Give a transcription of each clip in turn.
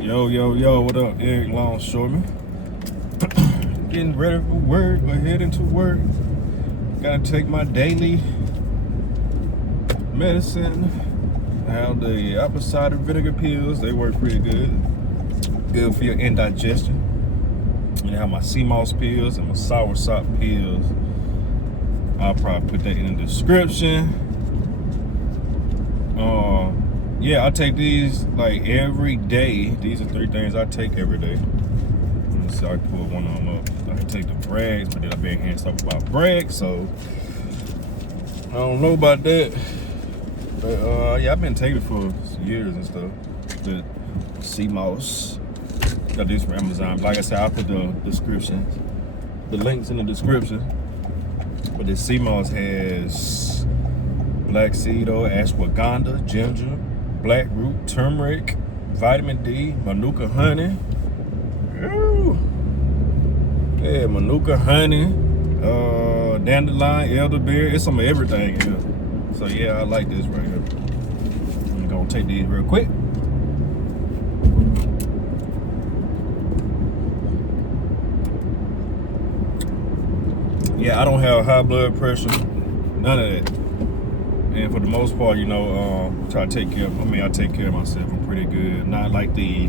Yo, what up, Eric Longshoreman? Getting ready for work, we're heading to work. Gotta take my daily medicine. I have the apple cider vinegar pills, they work pretty good. Good for your indigestion. And I have my sea moss pills and my soursop pills. I'll probably put that in the description. Yeah, I take these like every day. These are 3 things I take every day. Let me see, I pull one of them up. I can take the Brags, but then I've been hearing stuff about Brags, so I don't know about that. But yeah, I've been taking it for years and stuff. The sea moss. Got these from Amazon. Like I said, I'll put the links in the description. But the sea moss has black seed oil, ashwagandha, ginger, black root, turmeric, vitamin D, manuka honey. Ooh. Yeah, manuka honey, dandelion, elderberry. It's some of everything in here. So yeah, I like this right here. I'm gonna take these real quick. Yeah, I don't have high blood pressure, none of that. And for the most part, you know, try to take care of, I take care of myself. I'm pretty good. Not like the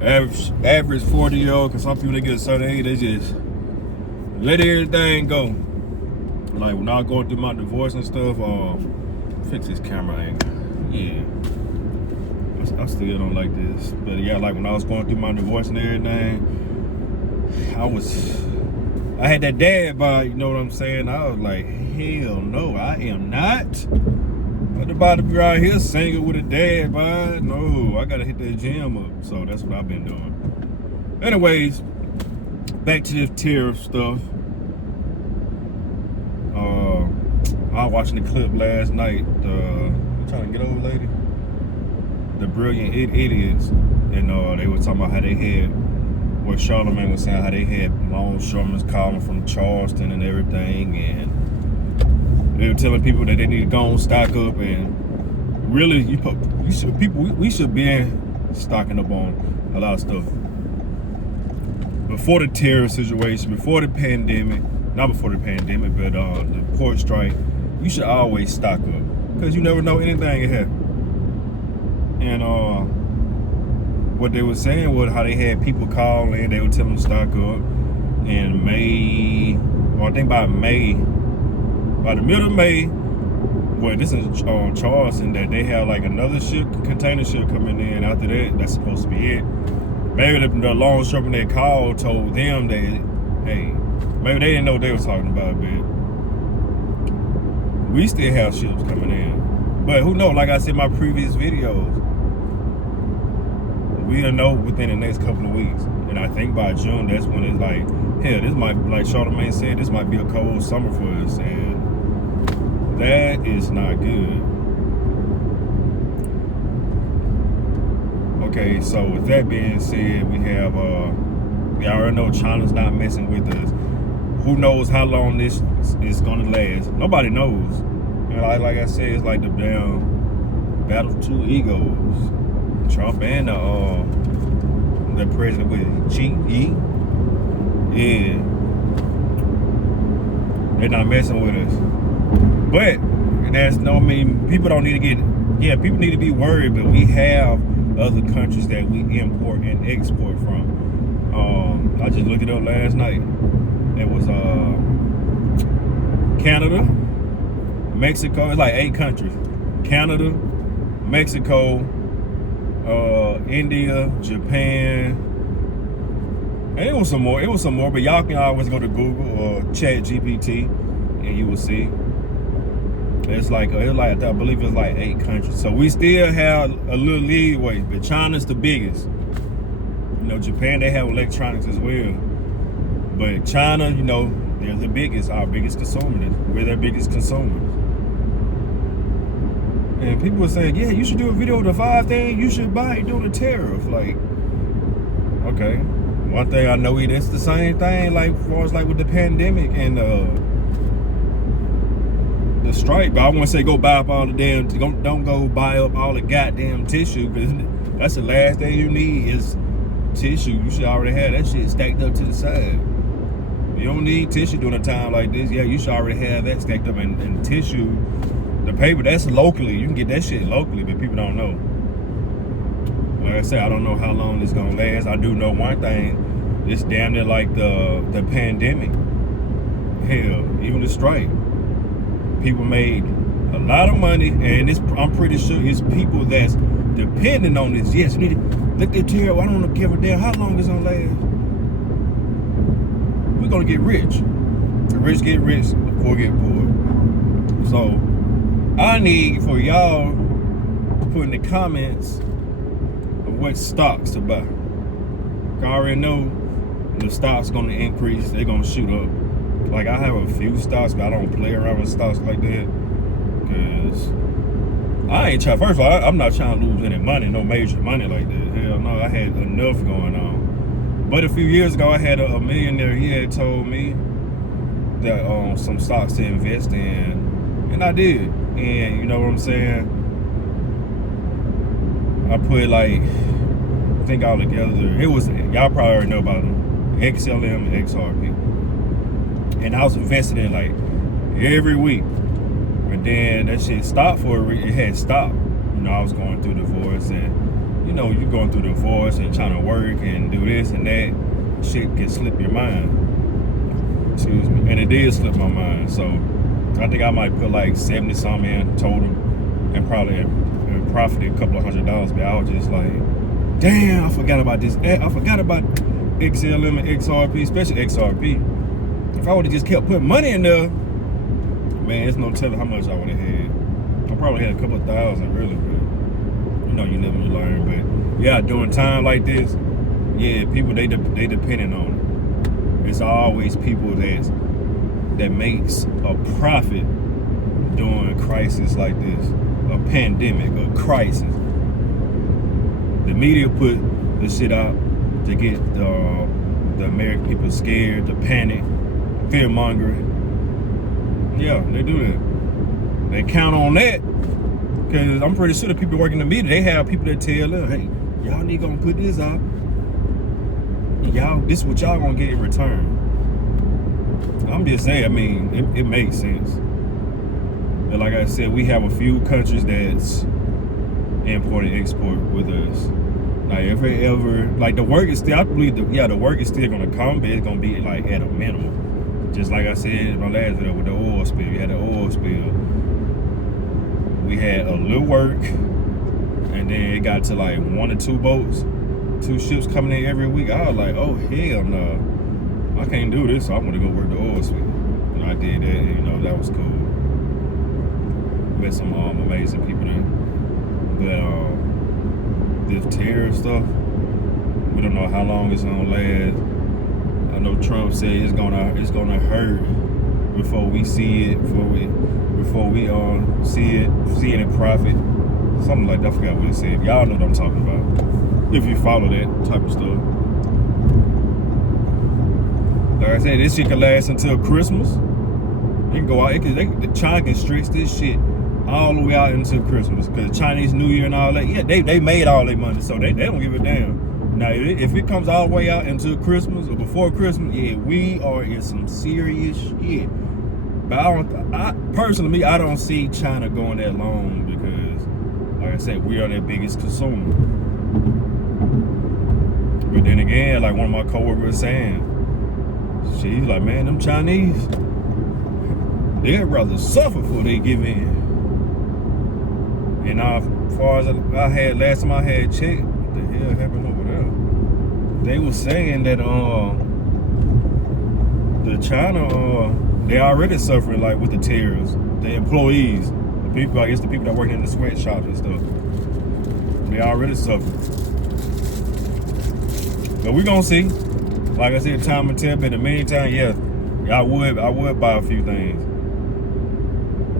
average 40-year-old, because some people, they get a certain age, they just let everything go. Like when I was going through my divorce and stuff, fix this camera angle. Yeah. I still don't like this. But yeah, like when I was going through my divorce and everything, I had that dad vibe, you know what I'm saying? I was like, hell no, I am not. I'm about to be out here singing with a dad vibe. No, I gotta hit that gym up. So that's what I've been doing. Anyways, back to this tariff stuff. I was watching the clip last night. You trying to get over, lady? The Brilliant Idiots. And they were talking about how they had, what Charlemagne was saying, how they had Longshoremen calling from Charleston and everything, and they were telling people that they need to go and stock up. And really, we should be stocking up on a lot of stuff before the terror situation, before the pandemic. Not before the pandemic, but the port strike. You should always stock up, because you never know anything can happen. And what they were saying was how they had people call in, they would tell them to stock up in May, or I think by the middle of May, well, this is Charleston, that they have like another container ship coming in. After that, that's supposed to be it. Maybe the longshoreman they called told them that, hey, maybe they didn't know what they were talking about, but we still have ships coming in. But who knows, like I said in my previous videos, we'll know within the next couple of weeks. And I think by June, that's when it's like, hell, this might, like Charlemagne said, this might be a cold summer for us. And that is not good. Okay, so with that being said, we already know China's not messing with us. Who knows how long this is gonna last? Nobody knows. You know, like I said, it's like the damn battle of 2 egos. Trump and the president with Xi. Yeah. They're not messing with us. But that's no, I mean, people don't need to get, yeah, people need to be worried, but we have other countries that we import and export from. I just looked it up last night. It was Canada, Mexico. It's like 8 countries. Canada, Mexico, India, Japan, and it was some more. But y'all can always go to Google or Chat GPT, and you will see. It's like I believe it's like 8 countries. So we still have a little leeway, but China's the biggest. You know, Japan, they have electronics as well. But China, you know, they're the biggest, our biggest consumers. We're their biggest consumers. And people were saying, yeah, you should do a video of the 5 things you should buy during the tariff. Like, okay. One thing I know, it's the same thing, like, as far as like with the pandemic and strike, but I want to say go buy up all the damn, don't go buy up all the goddamn tissue, because That's the last thing you need is tissue. You should already have that shit stacked up to the side. You don't need tissue during a time like this. Yeah, you should already have that stacked up. And tissue, the paper, that's locally. You can get that shit locally, but people don't know. Like I said, I don't know how long this gonna last. I do know one thing. It's damn near like the pandemic. Hell, even the strike. People made a lot of money, and I'm pretty sure it's people that's depending on this. Yes, you need to look at Tariffs. I don't give a damn how long it's gonna last. We're gonna get rich. The rich get rich, the poor get poor. So I need for y'all to put in the comments of what stocks to buy. I already know the stocks gonna increase, they're gonna shoot up. Like I have a few stocks, but I don't play around with stocks like that. Cause I ain't trying, first of all, I'm not trying to lose any money, no major money like that. Hell no, I had enough going on. But a few years ago, I had a millionaire, he had told me that some stocks to invest in, and I did. And you know what I'm saying? I put like, I think all together, it was, y'all probably already know about them, XLM and XRP. And I was invested in like every week. And then that shit stopped it had stopped. You know, I was going through divorce, and you know, you going through divorce and trying to work and do this and that, shit can slip your mind. Excuse me. And it did slip my mind. So I think I might put like 70 something in total and probably profited a couple of $100, but I was just like, damn, I forgot about this. I forgot about XLM and XRP, especially XRP. If I would have just kept putting money in there, man, it's no telling how much I would have had. I probably had a couple of thousand, really, but you know, you live and you learn. But yeah, during time like this, yeah, people they depending on it. It's always people that makes a profit during a crisis like this, a pandemic, a crisis. The media put the shit out to get the American people scared, to panic, fear mongering. Yeah, they do that. They count on that, because I'm pretty sure the people working the media, they have people that tell them, hey, y'all need gonna put this out. Y'all, this is what y'all gonna get in return. I'm just saying, I mean, it makes sense. But like I said, we have a few countries that's import and export with us. Like if it ever, like the work is still, I believe the work is still gonna come, but it's gonna be like at a minimum. Just like I said in my last video with the oil spill, we had the oil spill. We had a little work, and then it got to like 1 or 2 boats, 2 ships coming in every week. I was like, oh hell no, I can't do this, so I'm gonna go work the oil spill. And I did that, and you know, that was cool. Met some amazing people there. But this tariff stuff, we don't know how long it's gonna last. I know Trump said it's gonna hurt before we see it, before we see any profit, something like that. I forgot what he said. Y'all know what I'm talking about if you follow that type of stuff. Like I said, this shit can last until Christmas. It can go out. China can stretch this shit all the way out until Christmas, because Chinese New Year and all that. Yeah, they made all their money, so they don't give a damn. Now, if it comes all the way out until Christmas or before Christmas, yeah, we are in some serious shit. But I personally, I don't see China going that long, because, like I said, we are their biggest consumer. But then again, like one of my coworkers was saying, she's like, man, them Chinese, they'd rather suffer before they give in. And as far as last time I had checked, what the hell happened over there? They were saying that the China, they already suffering like with the tariffs. The employees, the people, I guess the people that work in the sweatshops and stuff, they already suffering. But we gonna see. Like I said, time and tell, but in the meantime, yeah, I would buy a few things.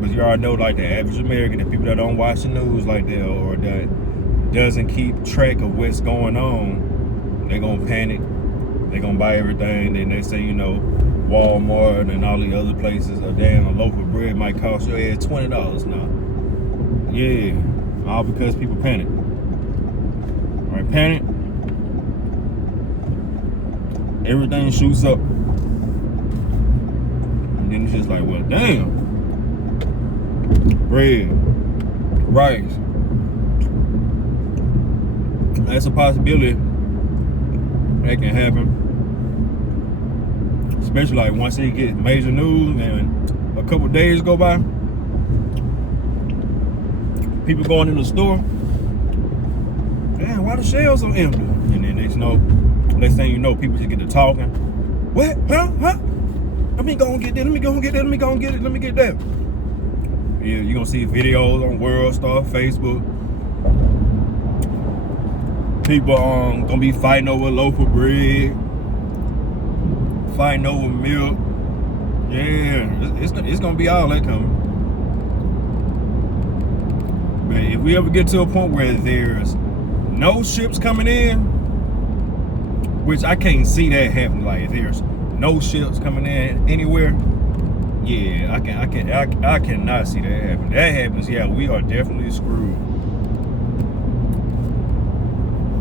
But you already know, like the average American, the people that don't watch the news like that, or that doesn't keep track of what's going on, they gonna panic. They gonna buy everything. Then they say, you know, Walmart and all the other places, a loaf of bread might cost your ass $20 now. Yeah, all because people panic. panic. Everything shoots up. And then it's just like, well, damn. Bread, rice. That's a possibility that can happen. Especially like once it gets major news and a couple days go by, people going in the store, damn, why the shelves are empty? And then next thing you know, people just get to talking. What? Huh? Let me go and get that. Let me go and get that. Let me go and get it. Let me get that. Yeah, you're gonna see videos on World Star, Facebook. People gonna be fighting over a loaf of bread, fighting over milk. Yeah, it's gonna be all that coming. But if we ever get to a point where there's no ships coming in, which I can't see that happening, like if there's no ships coming in anywhere, yeah, I cannot see that happen. If that happens, yeah, we are definitely screwed.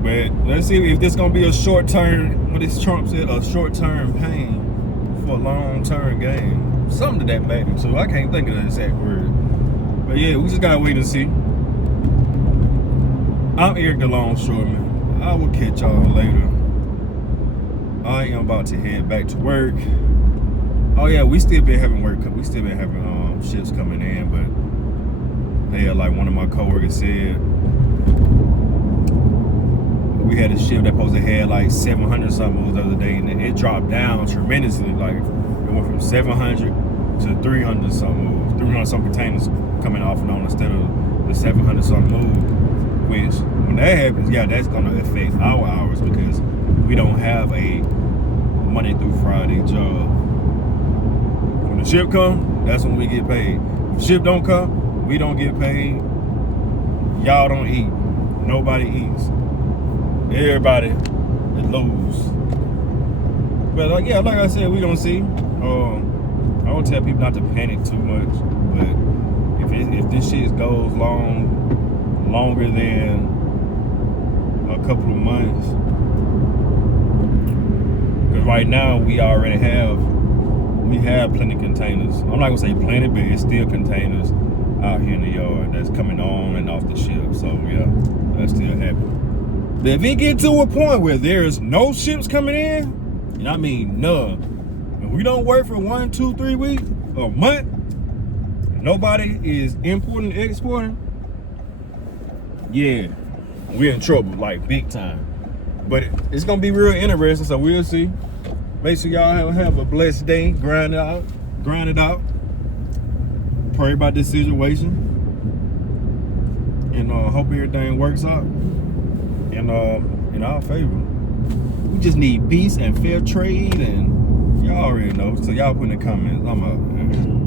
But let's see if this gonna be a short term, what this Trump said, a short term pain for a long term gain. Something to that magnitude. I can't think of the exact word. But yeah, we just gotta wait and see. I'm Eric the Longshoreman. I will catch y'all later. I am about to head back to work. Oh yeah, we still been having work. We still been having shifts coming in, but yeah, like one of my coworkers said, we had a shift that supposed to have like 700 something the other day, and it dropped down tremendously. Like it went from 700 to 300 something moves, 300 some containers coming off and on instead of the 700 something move. Which when that happens, yeah, that's gonna affect our hours because we don't have a Monday through Friday job. When the ship come, that's when we get paid. If the ship don't come, we don't get paid. Y'all don't eat. Nobody eats. Everybody lose. But like I said, we gonna see. I don't tell people not to panic too much, but if this shit goes longer than a couple of months, because right now we have plenty of containers. I'm not gonna say plenty, but it's still containers out here in the yard that's coming on and off the ship. So yeah, that's still happening. But if it get to a point where there's no ships coming in, and I mean none, and we don't work for 1, 2, 3 weeks, a month, and nobody is importing and exporting, yeah, we're in trouble, like big time. But it's gonna be real interesting, so we'll see. Make sure y'all have a blessed day. Grind it out. Pray about this situation, and hope everything works out in our favor. We just need peace and fair trade, and y'all already know. So y'all put in the comments. I'm out, man.